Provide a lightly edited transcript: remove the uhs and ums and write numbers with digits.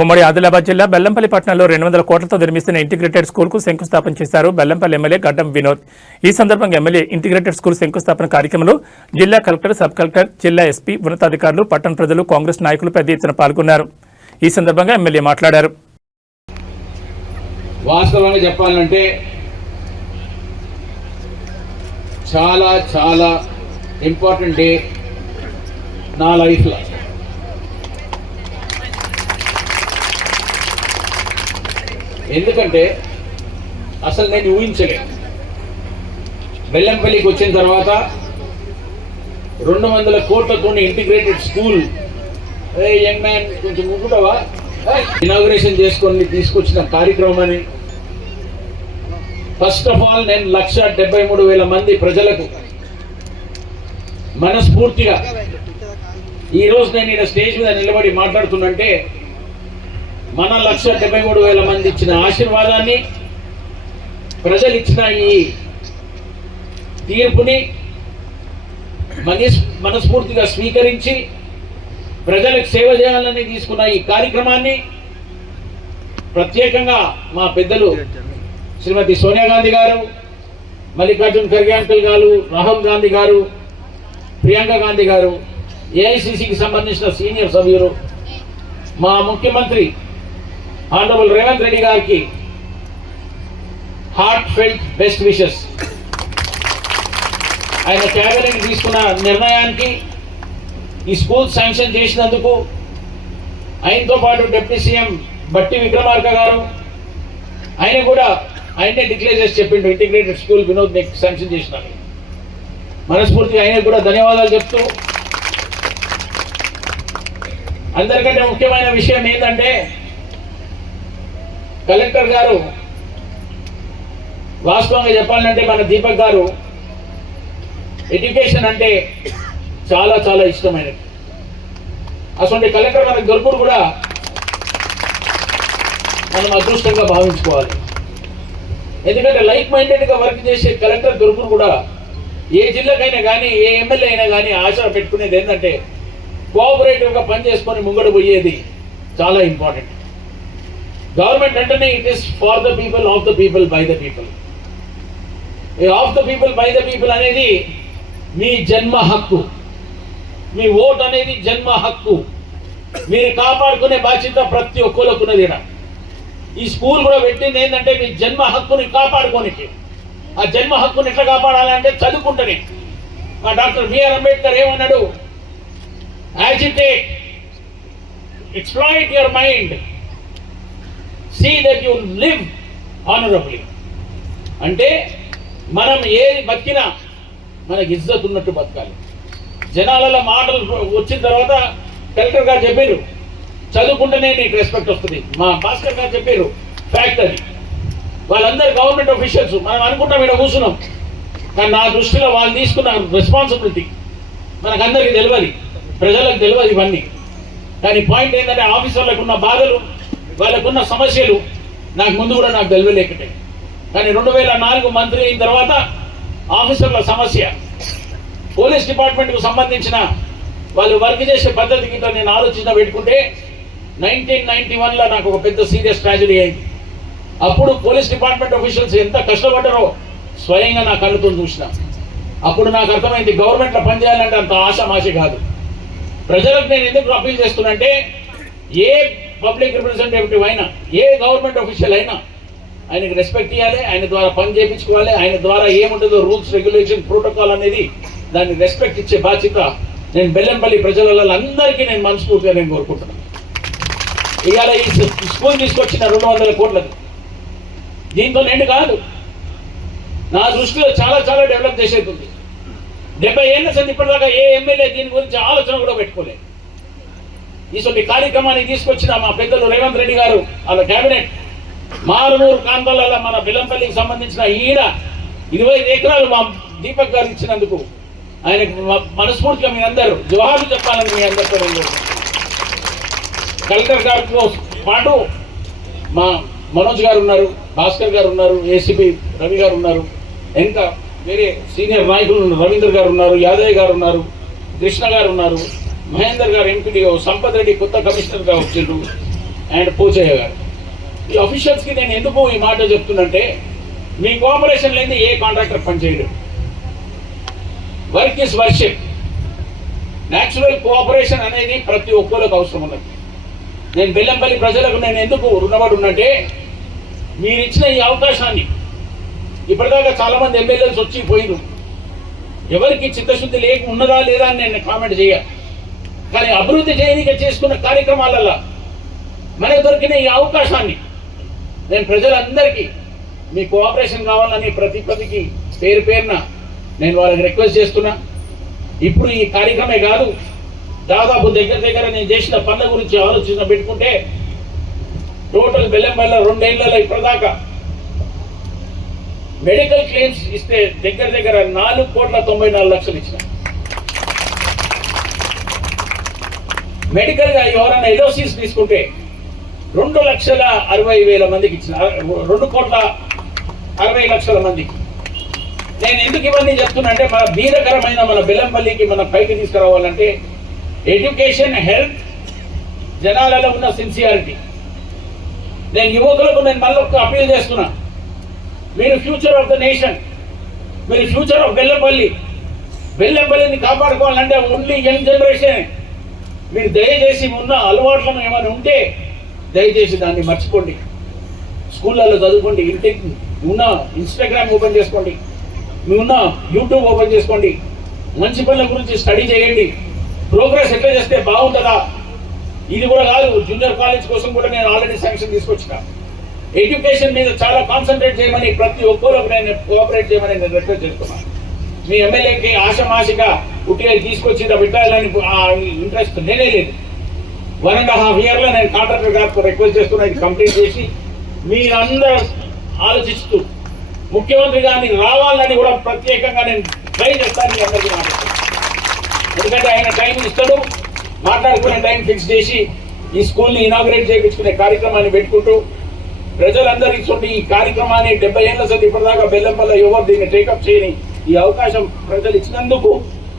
ఉమ్మడి ఆదిలాబాద్ జిల్లా బెల్లంపల్లి పట్టణంలో 200 కోట్లతో నిర్మిస్తున్న ఇంటిగ్రేటెడ్ స్కూల్కు శంకుస్థాపన చేశారు బెల్లంపల్లి ఎమ్మెల్యే గడ్డం వినోద్. ఈ సందర్భంగా ఎమ్మెల్యే ఇంటిగ్రేటెడ్ స్కూల్ శంకుస్థాపన కార్యక్రమంలో జిల్లా కలెక్టర్, సబ్ కలెక్టర్, జిల్లా ఎస్పీ, ఉన్నతాధికారులు, పట్టణ ప్రజలు, కాంగ్రెస్ నాయకులు పెద్ద ఎత్తున పాల్గొన్నారు. ఈ సందర్భంగా ఎమ్మెల్యే మాట్లాడారు. వాస్తవంగా చెప్పాలంటే చాలా చాలా ఇంపార్టెంట్ డే నా లైఫ్లో. ఎందుకంటే అసలు నేను ఊహించలేదు. బెల్లంపల్లికి వచ్చిన తర్వాత 200 కోట్లతో ఇంటిగ్రేటెడ్ స్కూల్, యంగ్ మ్యాన్ కొంచెం ముగ్గుటవా ఇనాగ్రేషన్ చేసుకొని తీసుకొచ్చిన కార్యక్రమాన్ని ఫస్ట్ ఆఫ్ ఆల్ నేను 1,73,000 మంది ప్రజలకు మనస్ఫూర్తిగా ఈరోజు నేను ఈయన స్టేజ్ మీద నిలబడి మాట్లాడుతున్నంటే మన 1,73,000 మంది ఇచ్చిన ఆశీర్వాదాన్ని, ప్రజలు ఇచ్చిన ఈ తీర్పుని మనస్ఫూర్తిగా స్వీకరించి ప్రజలకు సేవ చేయాలని తీసుకున్న ఈ కార్యక్రమాన్ని ప్రత్యేకంగా మా పెద్దలు శ్రీమతి సోనియా గాంధీ గారు, మల్లికార్జున్ ఖర్గే అంకుల్ గారు, రాహుల్ గాంధీ గారు, ప్రియాంక గాంధీ గారు, ఏఐసిసికి సంబంధించిన సీనియర్ సభ్యులు, మా ముఖ్యమంత్రి ఆనరబుల్ రేవంత్ రెడ్డి గారికి హార్ట్ ఫెల్ట్ బెస్ట్ విషెస్. ఆయన కేబినెట్ తీసుకున్న నిర్ణయానికి, ఈ స్కూల్ శాంక్షన్ చేసినందుకు, ఆయనతో పాటు డిప్యూటీ సీఎం బట్టి విక్రమార్క గారు ఆయనే డిక్లేర్ చేసి చెప్పిండు ఇంటిగ్రేటెడ్ స్కూల్ వినోద్ శాంక్షన్ చేసినారు. మనస్ఫూర్తిగా ఆయనకు కూడా ధన్యవాదాలు చెప్తూ, అందరికంటే ముఖ్యమైన విషయం ఏంటంటే కలెక్టర్ గారు వాస్తవంగా చెప్పాలంటే మన దీపక్ గారు ఎడ్యుకేషన్ అంటే చాలా చాలా ఇష్టమైనది. అసలు కలెక్టర్ మనకు దొరుకుడు కూడా మనం అదృష్టంగా భావించుకోవాలి. ఎందుకంటే లైక్ మైండెడ్గా వర్క్ చేసే కలెక్టర్ దొరుకుడు కూడా ఏ జిల్లాకైనా కానీ, ఏ ఎమ్మెల్యే అయినా కానీ ఆశ పెట్టుకునేది ఏంటంటే కోఆపరేటివ్గా పనిచేసుకొని ముంగడు పోయేది చాలా ఇంపార్టెంట్. గవర్నమెంట్ అంటేనే it is for the people, of the people, by the people. ఈ of the people, by the people అనేది మీ జన్మ హక్కు. మీ ఓట్ అనేది జన్మ హక్కు. మీరు కాపాడుకునే బాధ్యత ప్రతి ఒక్కరికి ఉన్నది. ఈ స్కూల్ కూడా పెట్టింది ఏంటంటే మీ జన్మ హక్కుని కాపాడుకోనికి. ఆ జన్మ హక్కుని ఎట్లా కాపాడాలంటే చదువుకుంటేనే. మా డాక్టర్ బిఆర్ అంబేద్కర్ ఏమన్నాడు? Agitate, exploit your mind, see that you live honorably. అంటే మనం ఏది బతికినా మనకి ఇజ్జత్ ఉన్నట్టు బతకాలి. జనాలలో మాటలు వచ్చిన తర్వాత కలెక్టర్ గారు చెప్పారు చదువుకుంటేనే నీకు రెస్పెక్ట్ వస్తుంది. మా భాస్కర్ గారు చెప్పారు ఫ్యాక్ట్ అది. వాళ్ళందరూ గవర్నమెంట్ ఆఫీషియల్స్. మనం అనుకుంటాం ఇక్కడ కూర్చున్నాం, కానీ నా దృష్టిలో వాళ్ళు తీసుకున్న రెస్పాన్సిబిలిటీ మనకందరికీ తెలియదు, ప్రజలకు తెలియదు ఇవన్నీ. కానీ పాయింట్ ఏంటంటే ఆఫీసర్లకు ఉన్న బాధలు, వాళ్ళకున్న సమస్యలు నాకు ముందు కూడా నాకు తెలియలేకటే. కానీ 2004 మంత్రి అయిన తర్వాత ఆఫీసర్ల సమస్య, పోలీస్ డిపార్ట్మెంట్కు సంబంధించిన వాళ్ళు వర్క్ చేసే పద్ధతికి నేను ఆలోచన పెట్టుకుంటే 1991లో నాకు ఒక పెద్ద సీరియస్ ట్రాజడీ అయింది. అప్పుడు పోలీస్ డిపార్ట్మెంట్ ఆఫీషియల్స్ ఎంత కష్టపడ్డారో స్వయంగా నా కళ్ళతో చూసిన. అప్పుడు నాకు అర్థమైంది గవర్నమెంట్లో పనిచేయాలంటే అంత ఆశామాష కాదు. ప్రజలకు నేను ఎందుకు అప్పీల్ చేస్తున్నంటే, ఏ పబ్లిక్ రిప్రజెంటేటివ్ అయినా, ఏ గవర్నమెంట్ ఆఫీషియల్ అయినా ఆయనకు రెస్పెక్ట్ ఇవ్వాలి, ఆయన ద్వారా పని చేయించుకోవాలి. ఆయన ద్వారా ఏముంటుందో రూల్స్, రెగ్యులేషన్, ప్రోటోకాల్ అనేది దాన్ని రెస్పెక్ట్ ఇచ్చే బాధ్యత నేను బెల్లంపల్లి ప్రజలందరికీ నేను మనస్ఫూర్తిగా నేను కోరుకుంటున్నాను. ఇవాళ ఈ స్కూల్ తీసుకొచ్చిన 200 కోట్లది దీంతో నిండు కాదు. నా దృష్టిలో చాలా చాలా డెవలప్ చేసేది. 70 ఏళ్ళ సంది ఇప్పటిదాకా ఏ ఎమ్మెల్యే దీని గురించి ఆలోచన కూడా పెట్టుకోలేదు. ఈ కార్యక్రమాన్ని తీసుకొచ్చిన మా పెద్దలు రేవంత్ రెడ్డి గారు, వాళ్ళ కేబినెట్, మారుమూరు ప్రాంతాలలో మన బెల్లంపల్లికి సంబంధించిన 25 ఎకరాలు మా దీపక్ గారు ఇచ్చినందుకు ఆయనకు మనస్ఫూర్తిగా మీ అందరూ జవాబు చెప్పాలని మీ అందరితో కలెక్టర్ గారితో పాటు మా మనోజ్ గారు ఉన్నారు, భాస్కర్ గారు ఉన్నారు, ఏసీపీ రవి గారు ఉన్నారు, ఇంకా వేరే సీనియర్ నాయకులు రవీంద్ర గారు ఉన్నారు, యాదయ్య గారు ఉన్నారు, కృష్ణ గారు ఉన్నారు, మహేందర్ గారు ఎంపీడీఓ, సంపత్ రెడ్డి కొత్త కమిషనర్గా వచ్చిండ్రు, అండ్ పోచయ్య గారు. ఈ అఫీషియల్స్కి నేను ఎందుకు ఈ మాట చెప్తున్నంటే, మీ కోఆపరేషన్ లేని ఏ కాంట్రాక్టర్ పనిచేయడు. Work is worship. Natural cooperation అనేది ప్రతి ఒక్కరికి అవసరం ఉన్నది. నేను బెల్లంపల్లి ప్రజలకు నేను ఎందుకు రుణపడి ఉన్నట్టే, మీరు ఇచ్చిన ఈ అవకాశాన్ని ఇప్పటిదాకా చాలామంది ఎమ్మెల్యేస్ వచ్చి పోయిరు. ఎవరికి చిత్తశుద్ధి ఉన్నదా లేదా అని నేను కామెంట్ చేయాలి. కానీ అభివృద్ధి చేయడానికి చేసుకున్న కార్యక్రమాలలో మనకు దొరికిన ఈ అవకాశాన్ని నేను ప్రజలందరికీ మీ కోఆపరేషన్ కావాలని ప్రతిపదికి పేరు పేరున నేను వాళ్ళకి రిక్వెస్ట్ చేస్తున్నా. ఇప్పుడు ఈ కార్యక్రమే కాదు, దాదాపు దగ్గర నేను చేసిన పనుల గురించి ఆలోచన పెట్టుకుంటే టోటల్ బెల్లంపల్లి 2 ఏళ్లలో ఇప్పటిదాకా మెడికల్ క్లెయిమ్స్ ఇస్తే దగ్గర 4,94,00,000 ఇచ్చిన. మెడికల్ గా ఎవరైనా ఎల్ఓసీస్ తీసుకుంటే 2,60,60,000 మందికి ఇచ్చిన, 2,60,60,000 మందికి. నేను ఎందుకు ఇవన్నీ చెప్తున్నా అంటే, మన బీదకరమైన మన బెల్లంపల్లికి మన పైకి తీసుకురావాలంటే ఎడ్యుకేషన్, హెల్త్, జనాలలో ఉన్న సిన్సియారిటీ. నేను యువకులకు నేను మళ్ళీ ఒక అపీల్ చేస్తున్నా, మీరు ఫ్యూచర్ ఆఫ్ ద నేషన్, మీరు ఫ్యూచర్ ఆఫ్ బెల్లంపల్లిని కాపాడుకోవాలంటే ఓన్లీ యంగ్ జనరేషన్. మీరు దయచేసి ఉన్న అలవాట్లను ఏమైనా ఉంటే దయచేసి దాన్ని మర్చిపోండి. స్కూళ్ళల్లో చదువుకోండి, ఇంటికి ఉన్న ఇన్స్టాగ్రామ్ ఓపెన్ చేసుకోండి, మీ ఉన్న యూట్యూబ్ ఓపెన్ చేసుకోండి, మంచి పనుల గురించి స్టడీ చేయండి. ప్రోగ్రెస్ ఎట్లా చేస్తే బాగుంటుందా, ఇది కూడా కాదు. జూనియర్ కాలేజ్ కోసం కూడా నేను ఆల్రెడీ శాంక్షన్ తీసుకొచ్చిన. ఎడ్యుకేషన్ మీద చాలా కాన్సన్ట్రేట్ చేయమని ప్రతి ఒక్కరికి నేను కోఆపరేట్ చేయమని నేను రిక్వెస్ట్ చేస్తున్నాను. మీ ఎమ్మెల్యేకి ఆశమాషిగా ఉట్టిగా తీసుకొచ్చి పెట్టాలని ఇంట్రెస్ట్ నేనే లేదు. 1.5 yearలో నేను కాంట్రాక్టర్ గారికి రిక్వెస్ట్ చేస్తున్నా, ఇది కంప్లీట్ చేసి మీరందరూ ఆలోచిస్తూ ముఖ్యమంత్రి గారిని రావాలని కూడా ప్రత్యేకంగా నేను ట్రై చేస్తాను. మీ అందరికీ మాట్లాడుతున్నాను. ఎందుకంటే ఆయన టైం ఇస్తాడు, మాట్లాడుకునే టైం ఫిక్స్ చేసి ఈ స్కూల్ని ఇనాగ్రేట్ చేయించుకునే కార్యక్రమాన్ని పెట్టుకుంటూ ప్రజలందరికీ ఈ కార్యక్రమాన్ని 70 ఏళ్ల సార్ ఇప్పటిదాకా బెల్లంపల్లి ఎవరు దీన్ని టేకప్ చేయని ఈ అవకాశం ప్రజలు ఇచ్చినందుకు